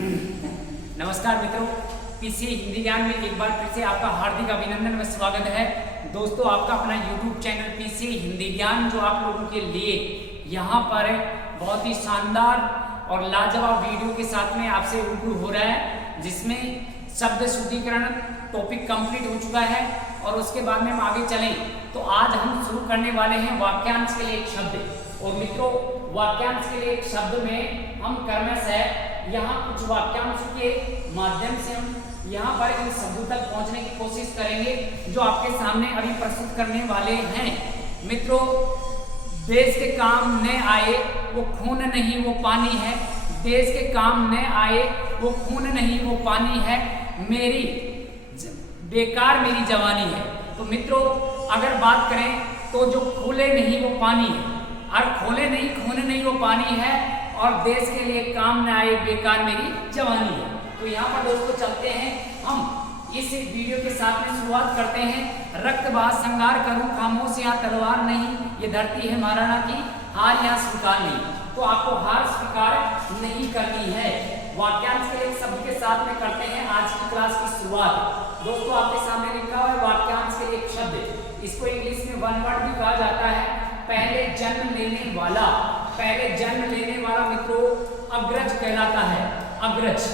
नमस्कार मित्रों, पीसी हिंदी ज्ञान में एक बार फिर से आपका हार्दिक अभिनंदन व स्वागत है। दोस्तों, आपका अपना YouTube चैनल पीसी हिंदी ज्ञान जो आप लोगों के लिए यहाँ पर बहुत ही शानदार और लाजवाब वीडियो के साथ में आपसे रूबरू हो रहा है, जिसमें शब्द शुद्धिकरण टॉपिक कंप्लीट हो चुका है। और उसके बाद में हम आगे चलें तो आज हम शुरू करने वाले हैं वाक्यांश के लिए एक शब्द। और मित्रों, वाक्यांश के लिए एक शब्द में हम क्रमशः यहाँ कुछ वाक्यांश के माध्यम से हम यहाँ पर इन शब्दों तक पहुँचने की कोशिश करेंगे जो आपके सामने अभी प्रस्तुत करने वाले हैं। मित्रों, देश के काम न आए वो खून नहीं वो पानी है। देश के काम न आए वो खून नहीं वो पानी है। मेरी बेकार मेरी जवानी है। तो मित्रों, अगर बात करें तो जो खोले नहीं वो पानी है, और खोले नहीं खून नहीं वो पानी है, और देश के लिए काम न आए बेकार मेरी जवानी है। तो यहाँ पर दोस्तों चलते हैं, हम इस वीडियो के साथ में शुरुआत करते हैं। रक्तबाज संगार करूं खामोश यहाँ तलवार नहीं, ये धरती है महाराणा की हार यहाँ स्वीकार नहीं। तो आपको हार स्वीकार नहीं करनी है। वाक्यांश के एक शब्द के साथ में करते हैं आज की क्लास की शुरुआत। दोस्तों, आपके सामने लिखा हुआ है वाक्यांश के एक शब्द। इसको इंग्लिश में वन वर्ड भी कहा जाता है। पहले जन्म लेने वाला, पहले जन्म लेने वाला मित्रों अग्रज कहलाता है। अग्रज,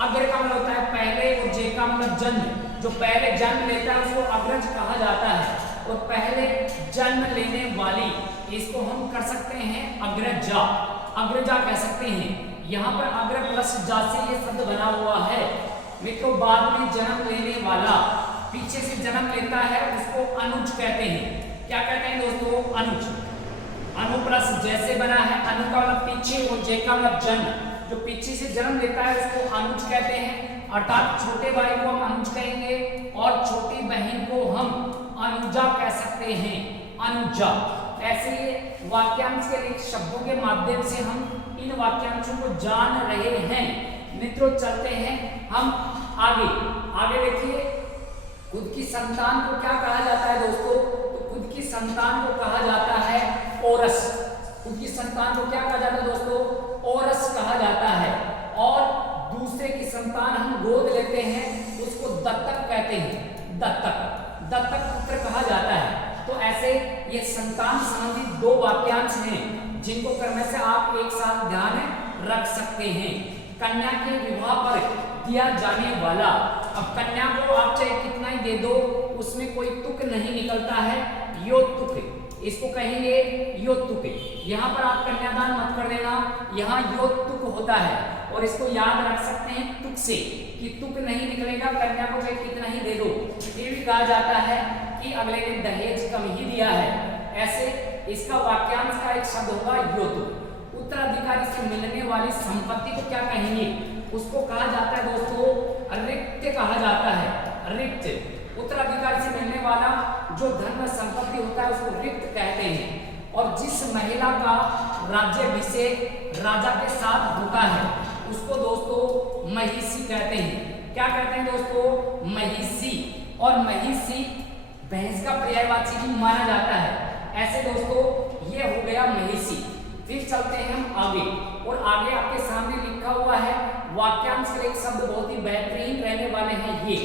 अग्र का मतलब होता है पहले, और जे का मतलब जन्म। जो पहले जन्म लेता है उसको अग्रज कहा जाता है। और पहले जन्म लेने वाली, इसको हम कर सकते हैं अग्रजा, अग्रजा कह सकते हैं। यहाँ पर अग्र प्लस जा से ये शब्द बना हुआ है। मित्रों, बाद में जन्म लेने वाला, पीछे से जन्म लेता है उसको अनुज कहते हैं। क्या कहते हैं दोस्तों? अनुज। अनु प्लस जैसे बना है, अनु का मतलब पीछे और जय का मतलब जन्म। जो पीछे से जन्म लेता है उसको अनुज कहते हैं। अर्थात छोटे भाई को हम अनुज कहेंगे और छोटी बहन को हम अनुजा कह सकते हैं। अनुजा। ऐसे वाक्यांश के एक शब्दों के माध्यम से हम इन वाक्यांशों को जान रहे हैं। मित्रों, चलते हैं हम आगे। आगे देखिए, खुद की संतान को क्या कहा जाता है दोस्तों? तो खुद की संतान को कहा जाता है ओरस। खुद की संतान को क्या कहा जाता है दोस्तों? ओरस कहा जाता है। और दूसरे की संतान हम गोद लेते हैं उसको दत्तक कहते हैं। दत्तक, दत्तक पुत्र कहा जाता है। तो ऐसे ये संतान संबंधी दो वाक्यांश हैं जिनको करने से आप एक साथ ध्यान रख सकते हैं। कन्या के विवाह पर दिया जाने वाला। अब कन्या को आप चाहे कितना ही दे दो, उसमें कोई तुक नहीं निकलता है। यो तुक, इसको कहेंगे यो तुक। यहाँ पर आप कन्यादान मत कर देना, यहाँ यो तुक होता है। और इसको याद रख सकते हैं तुक से, कि तुक नहीं निकलेगा, कन्या को चाहे कितना ही दे दो। ये भी कहा जाता है कि अगले ने दहेज कम ही दिया है। ऐसे इसका वाक्यांश का एक शब्द होगा यो तुक। उत्तराधिकारी से मिलने वाली संपत्ति को क्या कहेंगे? उसको कहा जाता है दोस्तों रिक्त कहा जाता है। रिक्त। उत्तराधिकारी से मिलने वाला जो धन व संपत्ति होता है उसको रिक्त कहते हैं। और जिस महिला का राज्याभिषेक राजा के साथ होता है उसको दोस्तों महिषी कहते हैं। क्या कहते हैं दोस्तों? महिषी। और महिषी भैंस का पर्यायवाची भी माना जाता है। ऐसे दोस्तों ये हो गया महिषी। फिर चलते हैं हम आगे, और आगे आपके सामने लिखा हुआ है वाक्यांश के एक शब्द बहुत ही बेहतरीन रहने वाले हैं ये।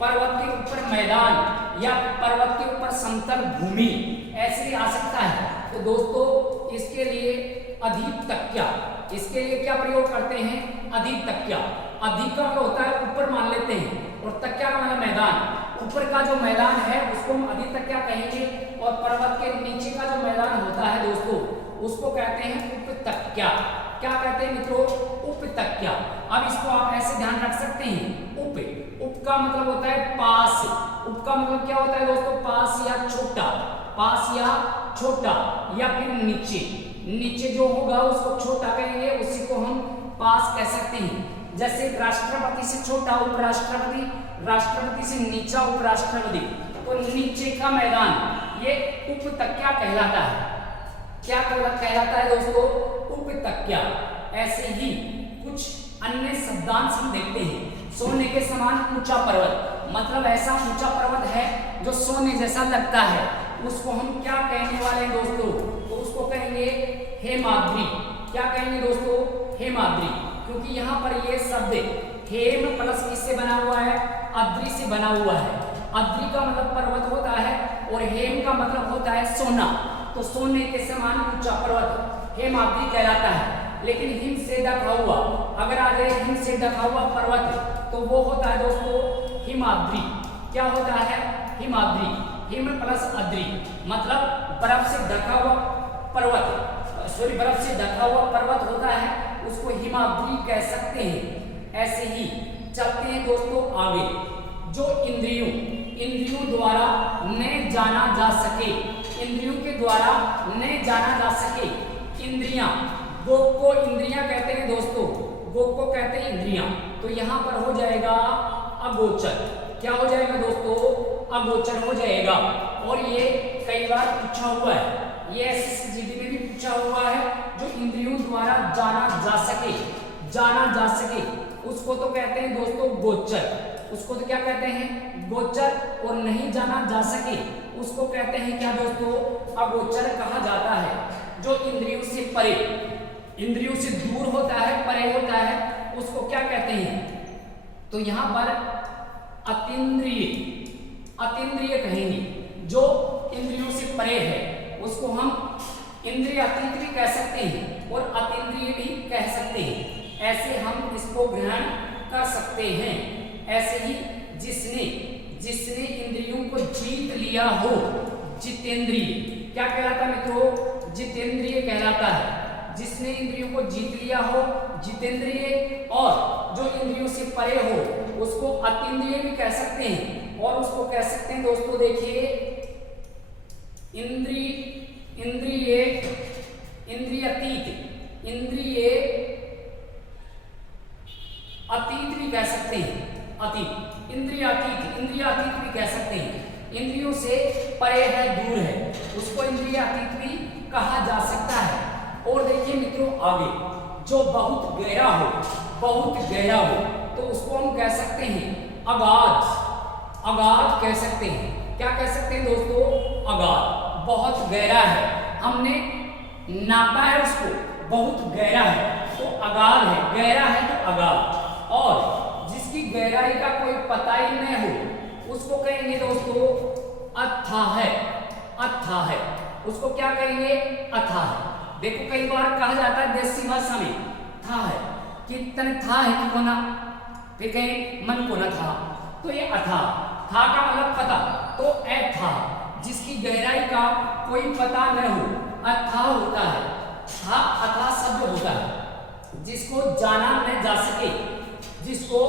पर्वत के ऊपर मैदान या पर्वत के ऊपर समतल भूमि, ऐसे ही आ सकता है। तो दोस्तों इसके लिए अधितक्या, इसके लिए क्या प्रयोग करते हैं? अधितक्या। अधिक का मतलब होता है ऊपर मान लेते हैं, और तक्या का मतलब मैदान। ऊपर का जो मैदान है उसको हम अधितक्या कहेंगे, और पर्वत के नीचे का जो मैदान होता है दोस्तों उसको कहते हैं उपतक्या। क्या कहते हैं मित्रों? उपतक्या। अब इसको आप ऐसे ध्यान रख सकते हैं, उप, उप का मतलब होता है पास। उप का मतलब क्या होता है दोस्तों? पास या छोटा, पास या छोटा, या फिर नीचे। नीचे जो होगा उसको छोटा कहेंगे, उसी को हम पास कह सकते हैं। जैसे राष्ट्रपति से छोटा उपराष्ट्रपति, राष्ट्रपति से नीचा उपराष्ट्रपति। तो नीचे का मैदान ये उपतक्या कहलाता है। क्या कहलाता है दोस्तों? उपतक्या। ऐसे ही कुछ अन्य शब्दांश हम देखते हैं। सोने के समान ऊंचा पर्वत, मतलब ऐसा ऊंचा पर्वत है जो सोने जैसा लगता है, उसको हम क्या कहने वाले हैं दोस्तों? तो उसको कहेंगे हेमाद्री। क्या कहेंगे दोस्तों? हेमाद्री। क्योंकि यहाँ पर ये शब्द हेम प्लस किससे बना हुआ है, अद्रि से बना हुआ है। अद्रि का मतलब पर्वत होता है और हेम का मतलब होता है सोना, तो सोने के समान ऊंचा पर्वत हेमाद्रि कहलाता है। लेकिन हिम से ढका हुआ, अगर आ जाए हिम से ढका हुआ पर्वत तो वो होता है दोस्तों हिमाद्रि। क्या होता है, हिमाद्रि। हिम प्लस अद्रि मतलब बर्फ से ढका हुआ पर्वत, सॉरी बर्फ से ढका हुआ पर्वत होता है, उसको हिमाद्रि कह सकते हैं। ऐसे ही चलते हैं दोस्तों आगे। जो इंद्रियों द्वारा न जाना जा सके, इंद्रियों के द्वारा न जाना जा सके, इंद्रियां, गोप को इंद्रियां कहते हैं दोस्तों, गोप को कहते हैं इंद्रियां। तो यहाँ पर हो जाएगा अगोचर। क्या हो जाएगा दोस्तों, अगोचर हो जाएगा। और ये कई बार पूछा हुआ है, ये एसएसजीडी में भी पूछा हुआ है। जो इंद्रियों द्वारा जाना जा सके, जाना जा सके, उसको तो कहते हैं दोस्तों गोचर। उसको तो क्या कहते हैं, गोचर। और नहीं जाना जा सके उसको कहते हैं क्या दोस्तों, अगोचर कहा जाता है। जो इंद्रियों से परे, इंद्रियों से दूर होता है, परे होता है, उसको क्या कहते हैं, तो यहाँ पर अतीन्द्रिय, अतीन्द्रिय कहेंगे। जो इंद्रियों से परे है उसको हम इंद्रिय अतीत भी कह सकते हैं और अतीन्द्रिय भी कह सकते हैं। ऐसे हम इसको ग्रहण कर सकते हैं। ऐसे ही जिसने जिसने इंद्रियों को जीत लिया हो, जितेंद्रिय। क्या कहलाता है मित्रों, जितेंद्रिय कहलाता है। जिसने इंद्रियों को जीत लिया हो, जितेंद्रिय। और जो इंद्रियों से परे हो उसको अतीन्द्रिय भी कह सकते हैं। और उसको कह सकते हैं दोस्तों, देखिए इंद्रिय अतीत, इंद्रिय अतीत भी कह सकते हैं। अतीत, इंद्रिय अतीत भी कह सकते हैं। इंद्रियों से परे है, दूर है, उसको इंद्रिय अतीत भी कहा जा सकता है। और देखिए मित्रों आगे, जो बहुत गहरा हो, बहुत गहरा हो तो उसको हम कह सकते हैं अगाध, अगाध कह सकते हैं। क्या कह सकते हैं दोस्तों, अगाध। बहुत गहरा है, हमने नापा है उसको, बहुत गहरा है तो अगाध है, गहरा है तो अगाध। और जिसकी गहराई का कोई पता ही नहीं हो उसको कहेंगे दोस्तों अथाह है, अथाह है। उसको क्या कहेंगे, अथाह है। देखो कई बार कहा जाता है देसी भाषा में था है कि तन था है कि कोना, फिर कहें मन को न था, तो ये अथा, था का मतलब पता, तो ए था, जिसकी गहराई का कोई पता न हो, अथा होता है। था अथा शब्द होता है जिसको जाना न जा सके, जिसको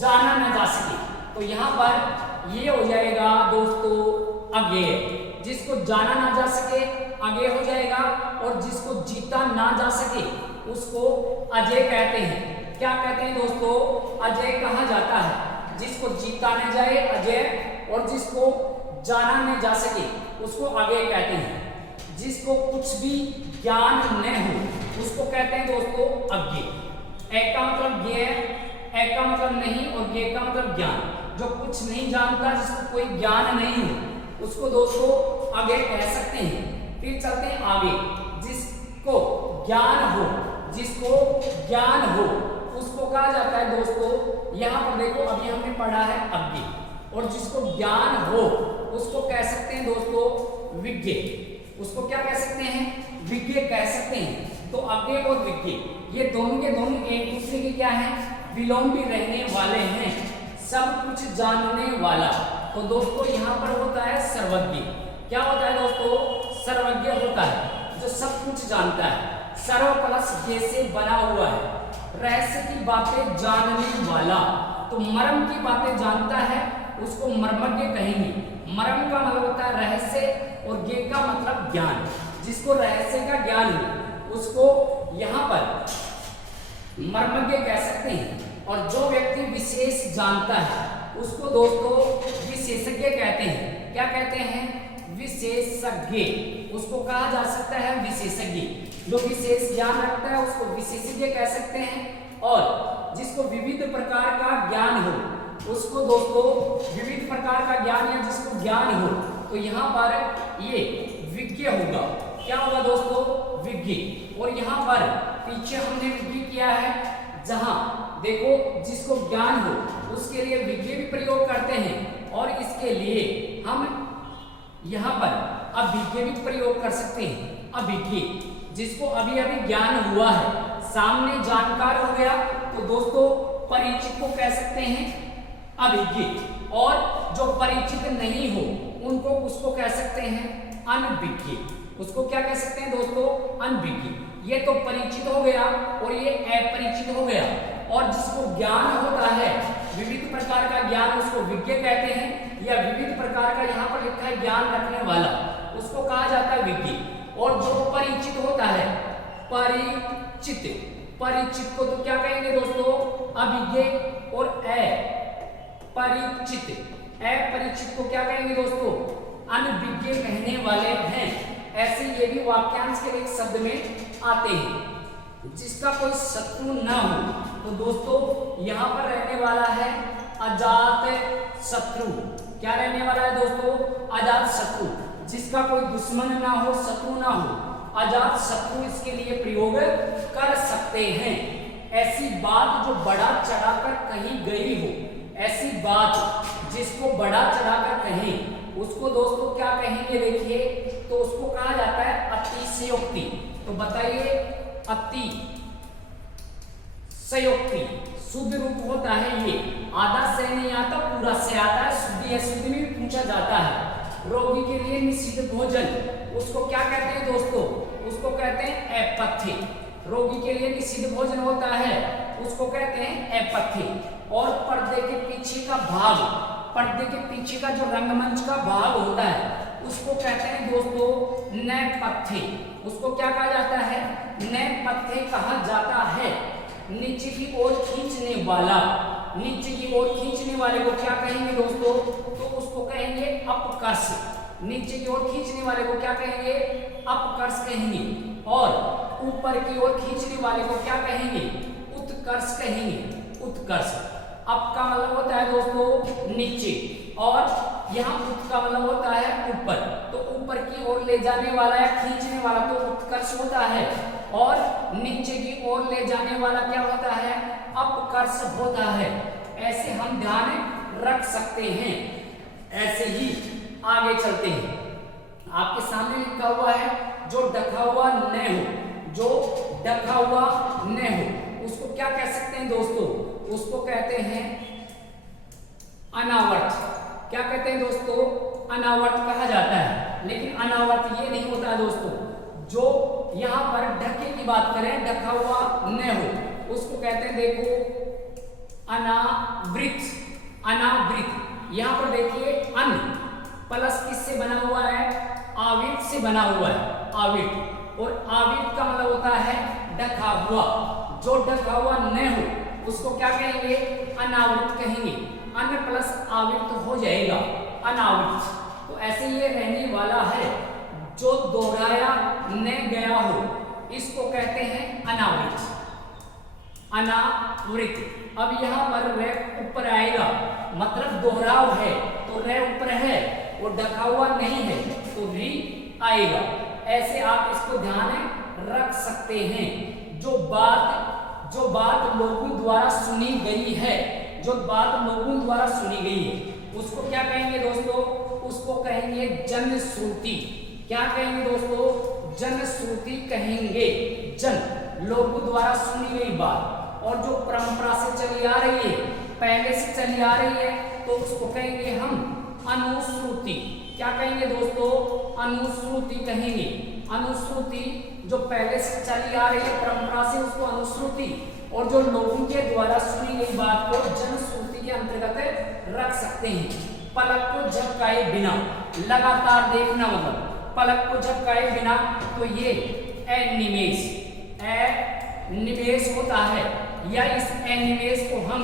जाना न जा सके। तो यहाँ पर ये हो जाएगा दोस्तों अज्ञेय। जिसको जाना ना जा सके अज्ञेय हो जाएगा। और जिसको जीता ना जा सके उसको अजय कहते हैं। क्या कहते हैं दोस्तों, अजय कहा जाता है। जिसको जीता न जाए अजय, और जिसको जाना न जा सके उसको अज्ञेय कहते हैं। जिसको कुछ भी ज्ञान न हो उसको कहते हैं दोस्तों अज्ञेय। ए का मतलब ज्ञेय, ए का मतलब नहीं और ज्ञेय का मतलब ज्ञान। जो कुछ नहीं जानता, जिसको कोई ज्ञान नहीं हो उसको दोस्तों अज्ञेय कह सकते हैं। फिर चलते हैं आगे। जिसको ज्ञान हो, जिसको ज्ञान हो उसको कहा जाता है दोस्तों, यहाँ पर देखो अभी हमने पढ़ा है अज्ञेय, और जिसको ज्ञान हो उसको कह सकते हैं दोस्तों विज्ञ। उसको क्या कह सकते हैं, विज्ञ कह सकते हैं। तो अज्ञेय और विज्ञ ये दोनों के दोनों एक दूसरे के क्या है, विलोमी रहने वाले हैं, सब कुछ जानने वाला। तो दोस्तों यहाँ पर होता है सर्वज्ञ। क्या होता है दोस्तों, सर्वज्ञ होता है जो सब कुछ जानता है। सर्व प्लस ज्ञ से बना हुआ है। रहस्य की बातें जानने वाला, तो मर्म की बातें जानता है उसको मर्मज्ञ कहेंगे। मर्म का मतलब होता है रहस्य और ज्ञ का मतलब ज्ञान। जिसको रहस्य का ज्ञान हो उसको यहाँ पर मर्मज्ञ कह सकते हैं। और जो व्यक्ति विशेष जानता है उसको दोस्तों विशेषज्ञ कहते हैं। क्या कहते हैं, विशेषज्ञ। उसको कहा जा सकता है विशेषज्ञ। जो विशेष ज्ञान रखता है उसको विशेषज्ञ कह सकते हैं। और जिसको विविध प्रकार का ज्ञान हो उसको दोस्तों विविध प्रकार का ज्ञान, या जिसको ज्ञान हो तो यहाँ पर ये विज्ञ होगा। क्या होगा दोस्तों, विज्ञ। और यहाँ पर पीछे हमने विज्ञ किया है जहां देखो जिसको ज्ञान हो उसके लिए विज्ञ भी प्रयोग करते हैं, और इसके लिए हम यहाँ पर अभिज्ञ भी प्रयोग कर सकते हैं। अभिज्ञ जिसको अभी अभी ज्ञान हुआ है, सामने जानकार हो गया, तो दोस्तों परिचित को कह सकते हैं अभिज्ञ, और जो परिचित नहीं हो उनको उसको कह सकते हैं अनभिज्ञ। उसको क्या कह सकते हैं दोस्तों? अनभिज्ञ। ये तो परिचित हो गया और ये अपरिचित हो गया। और जिसको ज्ञान होता है, विविध प्रकार का ज्ञान, उसको विज्ञ कहते हैं, या विविध प्रकार का यहाँ पर लिखा है ज्ञान रखने वाला, उसको कहा जाता है विज्ञ। और जो परिचित होता है, परिचित, परिचित को तो क्या कहेंगे दोस्तों? अभिज्ञ। और अपरिचित, अपरिचित को क्या कहेंगे दोस्तों? अनभिज्ञ कहने वाले हैं। ऐसे ये भी वाक्यांश के एक शब्द में आते हैं। जिसका कोई शत्रु न हो, तो दोस्तों यहाँ पर रहने वाला है अजात शत्रु। क्या रहने वाला है दोस्तों? अजात शत्रु। जिसका कोई दुश्मन ना हो, शत्रु ना हो, अजात शत्रु इसके लिए प्रयोग कर सकते हैं। ऐसी बात जो बढ़ा चढ़ाकर कही गई हो, ऐसी बात जिसको बढ़ा चढ़ाकर कहें, उसको दोस्तों क्या कहेंगे? देखिए, तो उसको कहा जाता है अतिशयोक्ति। तो बताइए, अतिशयोक्ति शुद्ध रूप होता है ये, आधा से नहीं आता, पूरा से आता है, शुद्धि अशुद्धि में पूछा जाता है। रोगी के लिए निषिद्ध भोजन, उसको क्या कहते हैं दोस्तों? उसको कहते हैं अपथ्य। रोगी के लिए निषिद्ध भोजन होता है, उसको कहते हैं अपथ्य। और पर्दे के पीछे का भाग, पर्दे के पीछे का जो रंगमंच का भाग होता है, उसको कहते हैं दोस्तों नेपथ्य। उसको क्या कहा जाता है? नेपथ्य कहा जाता है। नीचे की ओर खींचने वाला, नीचे की ओर खींचने वाले को क्या कहेंगे दोस्तों? तो उसको कहेंगे अपकर्ष। नीचे की ओर खींचने वाले को क्या कहेंगे? अपकर्ष कहेंगे। और ऊपर की ओर खींचने वाले को क्या कहेंगे? उत्कर्ष कहेंगे। उत्कर्ष। अप का मतलब होता है दोस्तों नीचे, और यहाँ उत का मतलब होता है ऊपर। तो ऊपर की ओर ले जाने वाला या खींचने वाला तो उत्कर्ष होता है, और नीचे की ओर ले जाने वाला क्या होता है? अपकर्ष होता है। ऐसे हम ध्यान रख सकते हैं। ऐसे ही आगे चलते हैं। आपके सामने लिखा हुआ है जो ढका हुआ न हो, जो ढका हुआ न हो, उसको क्या कह सकते हैं दोस्तों? उसको कहते हैं अनावर्त। क्या कहते हैं दोस्तों? अनावर्त कहा जाता है। लेकिन अनावर्त ये नहीं होता है दोस्तों। जो यहाँ पर ढके की बात करें, ढका हुआ न हो, उसको कहते हैं देखो अनावृत। अनावृत। यहाँ पर देखिए अन प्लस किससे बना हुआ है? आवित से बना हुआ है, आवित। और आवित का मतलब होता है ढका हुआ। जो ढका हुआ न हो उसको क्या कहेंगे? अनावृत कहेंगे। अन प्लस आवित हो जाएगा अनावृत। तो ऐसे ये रहने वाला है। जो दोहराया न गया हो, इसको कहते हैं अनावृत। अनावृत। अब यहाँ पर रे ऊपर आएगा, मतलब दोहराव है तो रे ऊपर है, और ढका हुआ नहीं है तो री आएगा। ऐसे आप इसको ध्यान रख सकते हैं। जो बात लोगों द्वारा सुनी गई है, जो बात लोगों द्वारा सुनी गई है, उसको क्या कहेंगे दोस्तों? उसको कहेंगे जनश्रुति। क्या कहेंगे दोस्तों? जनश्रुति कहेंगे। जन लोगों द्वारा सुनी गई बात, और जो परंपरा से चली आ रही है, पहले से चली आ रही है, तो उसको कहेंगे हम अनुश्रुति। क्या कहेंगे दोस्तों? अनुश्रुति कहेंगे। अनुश्रुति जो पहले से चली आ रही है परंपरा से, उसको अनुश्रुति, और जो लोगों के द्वारा सुनी गई बात को जनश्रुति के अंतर्गत रख सकते हैं। पलक को झपकाए बिना, लगातार देखना, मतलब पलक को झपकाए बिना, तो ये अनिमेष, अनिमेष होता है। या इस अनिमेष को हम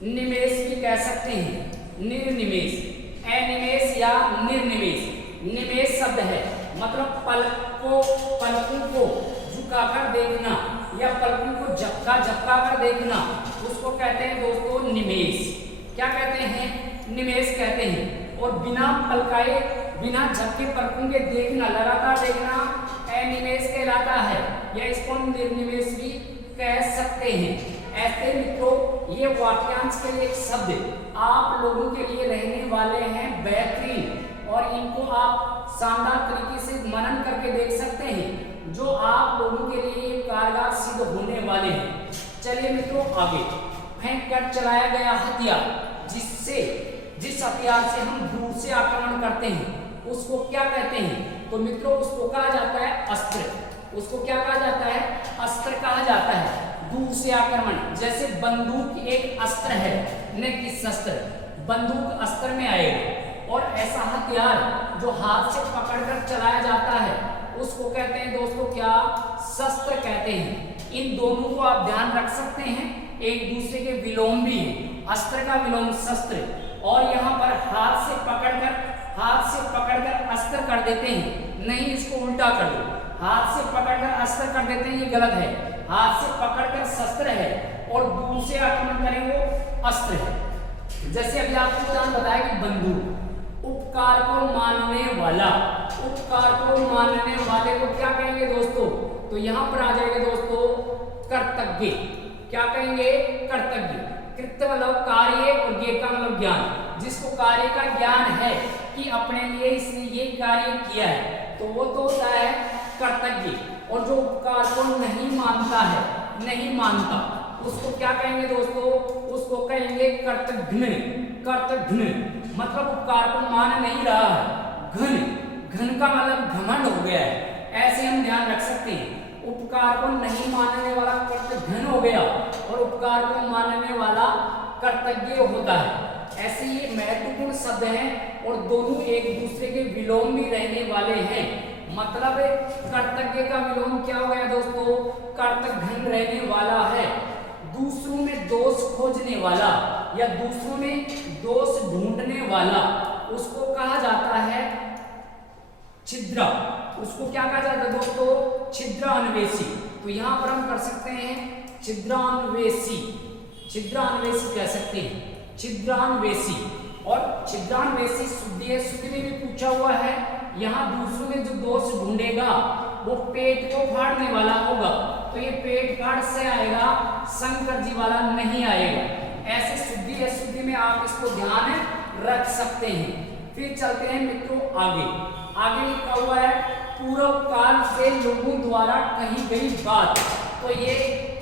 निमेष भी कह सकते हैं। निर्निमेष, अनिमेष या निर्निमेष। निमेष शब्द है मतलब पलकों को झुकाकर देखना, या पलकों को झपका कर देखना, उसको कहते हैं दोस्तों निमेष। क्या कहते हैं? निमेष कहते हैं। और बिना पलकाए, बिना झपके पलकों के देखना, लगातार देखना अनिमेष कहलाता है, या इसको हम निर्निमेष भी कह सकते हैं। ऐसे मित्रों ये वाक्यांश के लिए एक शब्द आप लोगों के लिए रहने वाले हैं बेहतरीन, और इनको आप शानदार तरीके से मनन करके देख सकते हैं, जो आप लोगों के लिए कारगर सिद्ध होने वाले हैं। चलिए मित्रों आगे, फेंक कर चलाया गया हथियार, जिस हथियार से हम दूर से आक्रमण करते हैं उसको क्या कहते हैं? तो मित्रों उसको कहा जाता है अस्त्र। उसको क्या कहा जाता है? अस्त्र कहा जाता है। दूर से आक्रमण, जैसे बंदूक एक अस्त्र है, न कि शस्त्र। बंदूक अस्त्र में आएगा, और ऐसा हथियार जो हाथ से पकड़कर चलाया जाता है उसको कहते हैं दोस्तों क्या? शस्त्र कहते हैं। इन दोनों को आप ध्यान रख सकते हैं, एक दूसरे के विलोम भी है। अस्त्र का विलोम शस्त्र, और यहाँ पर हाथ से पकड़कर अस्त्र कर देते हैं। नहीं, इसको उल्टा कर दो, हाथ से पकड़कर अस्त्र कर देते हैं, ये गलत है। हाथ से पकड़कर शस्त्र है और दूर से आक्रमण करें वो अस्त्र है। जैसे अभी आपको उदाहरण बताया कि बंदूक, उपकार को मानने वाला, उपकार को मानने वाले को क्या कहेंगे दोस्तों? तो यहाँ पर आ जाएगा दोस्तों कर्तज्ञ। क्या कहेंगे? कर्तज्ञ। कृत्य मतलब कार्य, और ज्ञ का मतलब ज्ञान। जिसको कार्य का ज्ञान है कि अपने लिए इसने ये कार्य किया है, तो वो तो होता है कर्तज्ञ। और जो उपकार को नहीं मानता है, नहीं मानता, उसको क्या कहेंगे दोस्तों? उसको कहेंगे कर्तघ्न। कर्तघ्न मतलब उपकार को मान नहीं रहा है। घन, घन का मतलब घमंड हो गया है, ऐसे हम ध्यान रख सकते हैं। उपकार को नहीं मानने वाला कर्तघ्न हो गया, और उपकार को मानने वाला कर्तज्ञ होता है। ऐसे ये महत्वपूर्ण शब्द हैं, और दोनों एक दूसरे के विलोम भी रहने वाले हैं। मतलब कर्तज्ञ का विलोम क्या हो गया दोस्तों? कर्तघ्न रहने वाला है। दूसरों में दोष खोजने वाला या दूसरों में दोष ढूंढने वाला, उसको कहा जाता है छिद्र। उसको क्या कहा जाता है दोस्तों? छिद्रान्वेषी। तो यहाँ पर हम कर सकते हैं छिद्रान्वेषी, छिद्रान्वेषी कह सकते हैं, छिद्रान्वेषी। और छिद्रान्वेषी शुद्धि है, शुद्धि में भी पूछा हुआ है। यहाँ दूसरों में जो दोष ढूंढेगा वो पेट को फाड़ने वाला होगा, तो ये पेट फाड़ से आएगा, शंकर जी वाला नहीं आएगा। ऐसे शुद्धि है, शुद्धि में आप इसको ध्यान रख सकते हैं। फिर चलते हैं मित्रों आगे। आगे लिखा हुआ है पूर्व काल से लोगों द्वारा कही गई बात। तो ये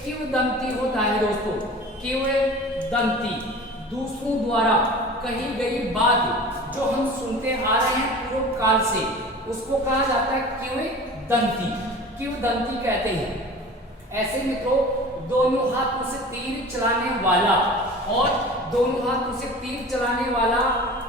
किंवदंती होता है दोस्तों, किंवदंती, दूसरों द्वारा कही गई बात जो हम सुनते आ रहे हैं पूर्व काल से, उसको कहा जाता है किंवदंती। किंवदंती कहते हैं। ऐसे मित्रों दोनों हाथों से तीर चलाने वाला, और दोनों हाथों से तीर चलाने वाला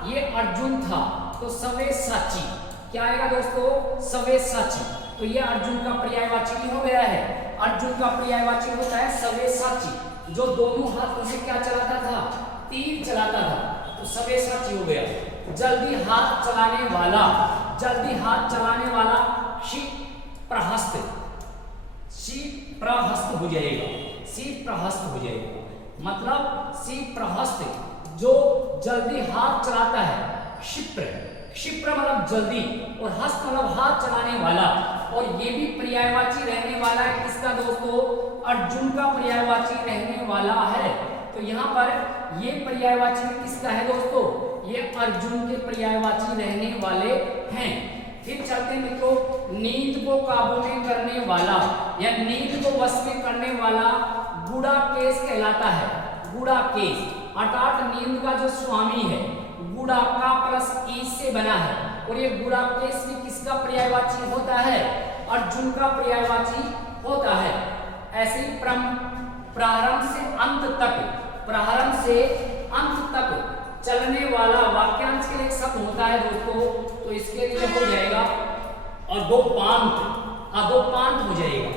ये अर्जुन था, तो सव्यसाची क्या आएगा दोस्तों? सव्यसाची। तो ये अर्जुन का पर्यायवाची भी हो गया है। अर्जुन का पर्यायवाची होता है सव्यसाची, जो दोनों हाथों से क्या चलाता था? तीर चलाता था, तो सव्यसाची हो गया। जल्दी हाथ चलाने वाला, जल्दी हाथ चलाने वाला क्षिप्रहस्त, क्षिप्रहस्त हो जाएगा, क्षिप्रहस्त हो जाएगा। मतलब क्षिप्रहस्त जो जल्दी हाथ चलाता है। क्षिप्र, क्षिप्र मतलब जल्दी, और हस्त मतलब हाथ चलाने वाला। और ये भी पर्यायवाची रहने वाला है किसका दोस्तों? अर्जुन का पर्यायवाची रहने वाला है। तो यहाँ पर ये पर्यायवाची किसका है दोस्तों? ये अर्जुन के पर्यायवाची रहने वाले हैं। फिर चलते हैं मित्रों, नींद को काबू में करने वाला या नींद को वश में करने वाला गुड़ाकेश कहलाता है। गुड़ाकेश अर्थात नींद का जो स्वामी है, गुड़ा का प्लस केश से बना है, और ये गुड़ाकेश भी किसका पर्यायवाची होता है? अर्जुन का पर्यायवाची होता है। ऐसे ही प्रारंभ से अंत तक, प्रारंभ से अंत तक चलने वाला वाक्यांश के लिए एक शब्द होता है दोस्तों, तो इसके लिए हो जाएगा अधोपांत। अधोपांत हो जाएगा,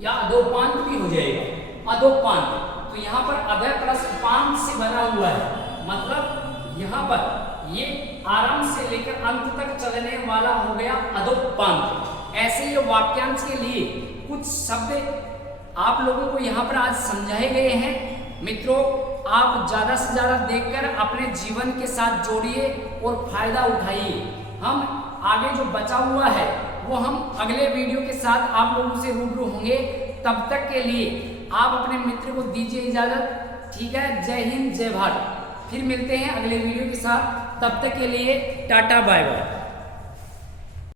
या अधोपांत भी हो जाएगा, अधोपांत। तो यहाँ पर अध प्लस पांत से बना हुआ है, मतलब यहाँ पर ये आरंभ से लेकर अंत तक चलने वाला हो गया अधोपांत। ऐसे ये वाक्यांश के लिए कुछ शब्द आप लोगों को यहाँ पर आज समझाए गए हैं। मित्रों आप ज़्यादा से ज़्यादा देखकर अपने जीवन के साथ जोड़िए और फायदा उठाइए। हम आगे जो बचा हुआ है वो हम अगले वीडियो के साथ आप लोगों से रूबरू होंगे। तब तक के लिए आप अपने मित्र को दीजिए इजाजत। ठीक है, जय हिंद जय भारत। फिर मिलते हैं अगले वीडियो के साथ, तब तक के लिए टाटा बाय बाय।